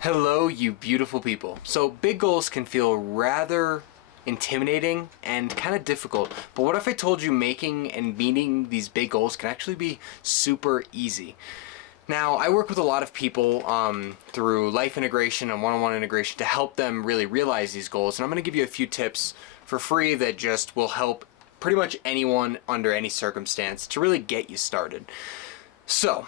Hello, you beautiful people. So big goals can feel rather intimidating and kind of difficult, but what if I told you making and meeting these big goals can actually be super easy? Now, I work with a lot of people through life integration and one-on-one integration to help them really realize these goals, and I'm going to give you a few tips for free that just will help pretty much anyone under any circumstance to really get you started. So,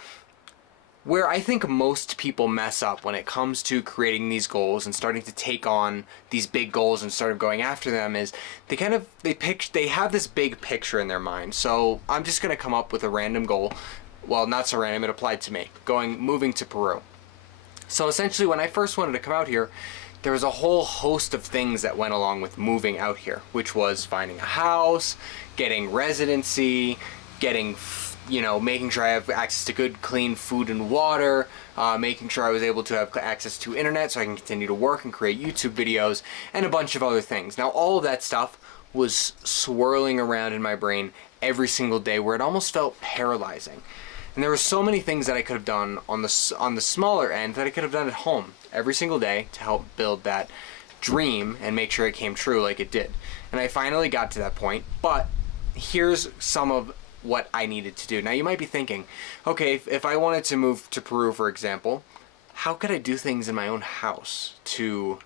where I think most people mess up when it comes to creating these goals and starting to take on these big goals and start going after them is they have this big picture in their mind. So I'm just going to come up with a random goal. Well, not so random, it applied to me. Moving to Peru. So essentially when I first wanted to come out here, there was a whole host of things that went along with moving out here, which was finding a house, getting residency, making sure I have access to good, clean food and water, making sure I was able to have access to internet so I can continue to work and create YouTube videos, and a bunch of other things. Now, all of that stuff was swirling around in my brain every single day where it almost felt paralyzing. And there were so many things that I could have done on the smaller end that I could have done at home every single day to help build that dream and make sure it came true like it did. And I finally got to that point, but here's some of what I needed to do. Now you might be thinking, okay, if I wanted to move to Peru, for example, how could I do things in my own house to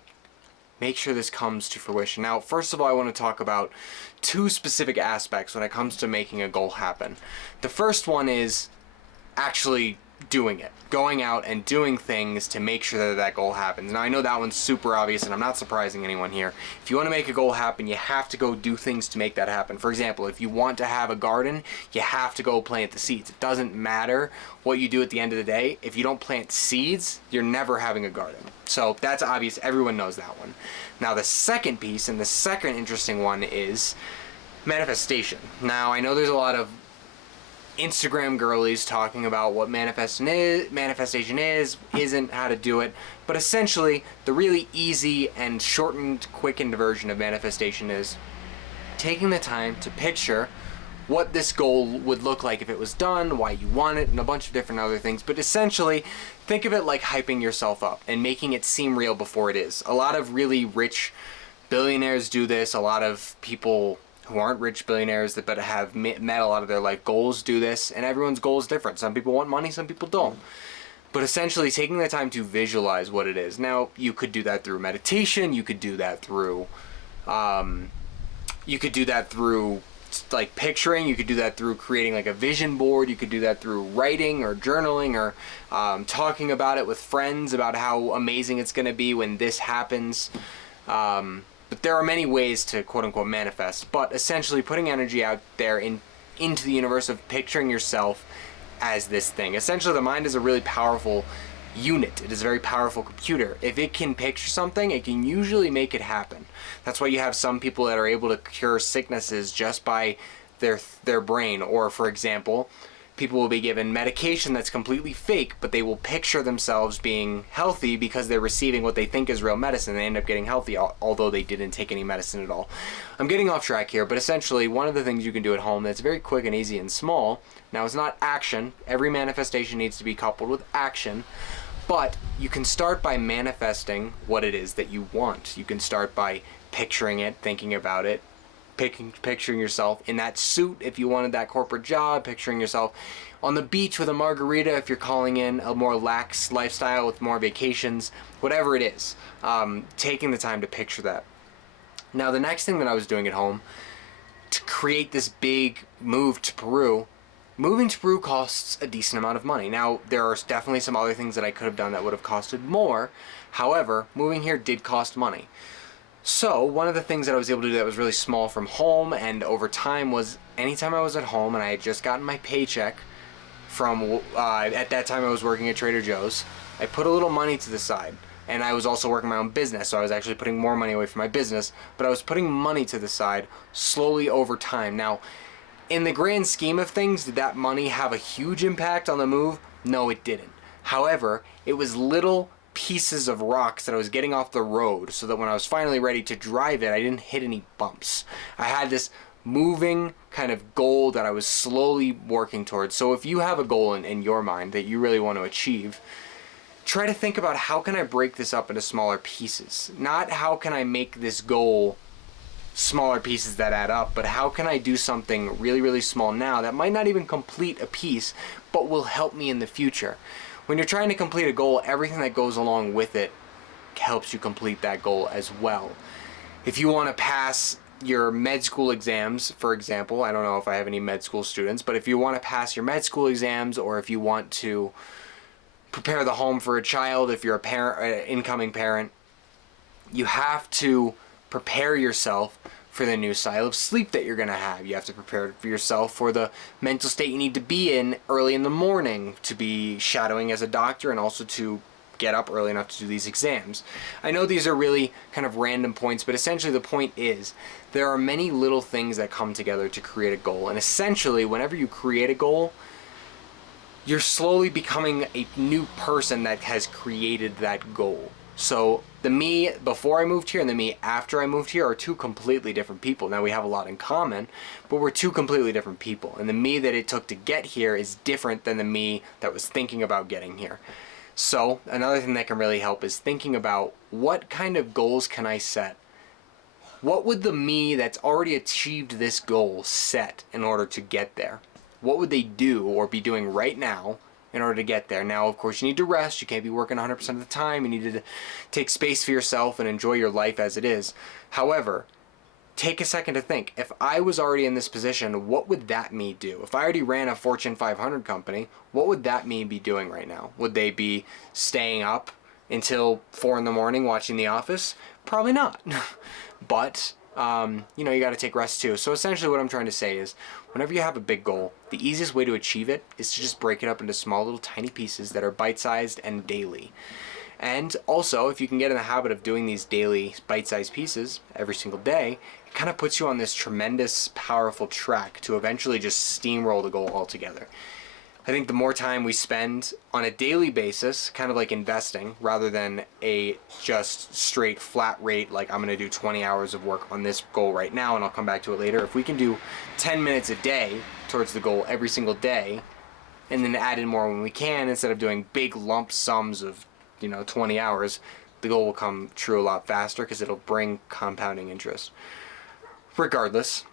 make sure this comes to fruition? Now, first of all, I want to talk about two specific aspects when it comes to making a goal happen. The first one is actually doing it, going out and doing things to make sure that that goal happens. Now I know that one's super obvious and I'm not surprising anyone here. If you want to make a goal happen, you have to go do things to make that happen. For example, if you want to have a garden, you have to go plant the seeds. It doesn't matter what you do at the end of the day. If you don't plant seeds, you're never having a garden. So that's obvious, everyone knows that one. Now the second piece and the second interesting one is manifestation. Now I know there's a lot of Instagram girlies talking about what manifestation isn't, how to do it, but essentially the really easy and shortened, quickened version of manifestation is taking the time to picture what this goal would look like if it was done, why you want it, and a bunch of different other things. But essentially, think of it like hyping yourself up and making it seem real before it is. A lot of really rich billionaires do this. A lot of people who aren't rich billionaires but have met a lot of their life goals do this, and everyone's goal is different. Some people want money, some people don't. But essentially taking the time to visualize what it is. Now, you could do that through meditation, you could do that through like picturing, you could do that through creating like a vision board, you could do that through writing or journaling or talking about it with friends about how amazing it's going to be when this happens. But there are many ways to quote-unquote manifest, but essentially putting energy out there into the universe of picturing yourself as this thing. Essentially, the mind is a really powerful unit. It is a very powerful computer. If it can picture something, it can usually make it happen. That's why you have some people that are able to cure sicknesses just by their brain. Or, for example, people will be given medication that's completely fake, but they will picture themselves being healthy because they're receiving what they think is real medicine. They end up getting healthy, although they didn't take any medicine at all. I'm getting off track here, but essentially one of the things you can do at home that's very quick and easy and small, now it's not action. Every manifestation needs to be coupled with action, but you can start by manifesting what it is that you want. You can start by picturing it, thinking about it, picturing yourself in that suit if you wanted that corporate job, picturing yourself on the beach with a margarita if you're calling in a more lax lifestyle with more vacations, whatever it is, taking the time to picture that. Now the next thing that I was doing at home to create this big move to Peru, moving to Peru costs a decent amount of money. Now there are definitely some other things that I could have done that would have costed more. However, moving here did cost money. So one of the things that I was able to do that was really small from home and over time was anytime I was at home and I had just gotten my paycheck from, at that time I was working at Trader Joe's, I put a little money to the side. And I was also working my own business, so I was actually putting more money away from my business, but I was putting money to the side slowly over time. Now, in the grand scheme of things, did that money have a huge impact on the move? No, it didn't. However, it was little pieces of rocks that I was getting off the road so that when I was finally ready to drive it, I didn't hit any bumps. I had this moving kind of goal that I was slowly working towards. So if you have a goal in your mind that you really want to achieve, try to think about how can I break this up into smaller pieces. Not how can I make this goal smaller pieces that add up, but how can I do something really, really small now that might not even complete a piece, but will help me in the future. When you're trying to complete a goal, everything that goes along with it helps you complete that goal as well. If you want to pass your med school exams, for example, I don't know if I have any med school students, but if you want to pass your med school exams, or if you want to prepare the home for a child, if you're a parent, an incoming parent, you have to prepare yourself for the new style of sleep that you're going to have. You have to prepare for yourself for the mental state you need to be in early in the morning to be shadowing as a doctor, and also to get up early enough to do these exams. I know these are really kind of random points, but essentially the point is there are many little things that come together to create a goal. And essentially, whenever you create a goal, you're slowly becoming a new person that has created that goal. So the me before I moved here and the me after I moved here are two completely different people. Now we have a lot in common, but we're two completely different people. And the me that it took to get here is different than the me that was thinking about getting here. So another thing that can really help is thinking about what kind of goals can I set? What would the me that's already achieved this goal set in order to get there? What would they do or be doing right now in order to get there? Now, of course, you need to rest. You can't be working 100% of the time. You need to take space for yourself and enjoy your life as it is. However, take a second to think. If I was already in this position, what would that me do? If I already ran a Fortune 500 company, what would that me be doing right now? Would they be staying up until 4 in the morning watching The Office? Probably not. But you know, you got to take rest too. So essentially what I'm trying to say is, whenever you have a big goal, the easiest way to achieve it is to just break it up into small little tiny pieces that are bite-sized and daily. And also, if you can get in the habit of doing these daily bite-sized pieces every single day, it kind of puts you on this tremendous, powerful track to eventually just steamroll the goal altogether. I think the more time we spend on a daily basis, kind of like investing, rather than a just straight flat rate, like I'm going to do 20 hours of work on this goal right now and I'll come back to it later. If we can do 10 minutes a day towards the goal every single day, and then add in more when we can, instead of doing big lump sums of 20 hours, the goal will come true a lot faster because it'll bring compounding interest. Regardless,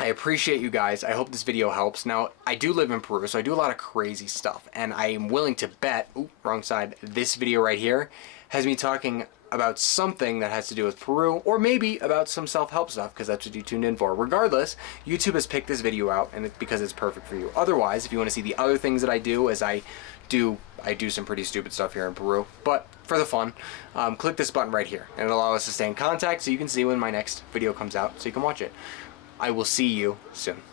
I appreciate you guys. I hope this video helps. Now, I do live in Peru, so I do a lot of crazy stuff, and I am willing to bet, wrong side, this video right here has me talking about something that has to do with Peru, or maybe about some self-help stuff, because that's what you tuned in for. Regardless, YouTube has picked this video out, and it's because it's perfect for you. Otherwise, if you want to see the other things that I do, as I do some pretty stupid stuff here in Peru, but for the fun, click this button right here, and it'll allow us to stay in contact so you can see when my next video comes out, so you can watch it. I will see you soon.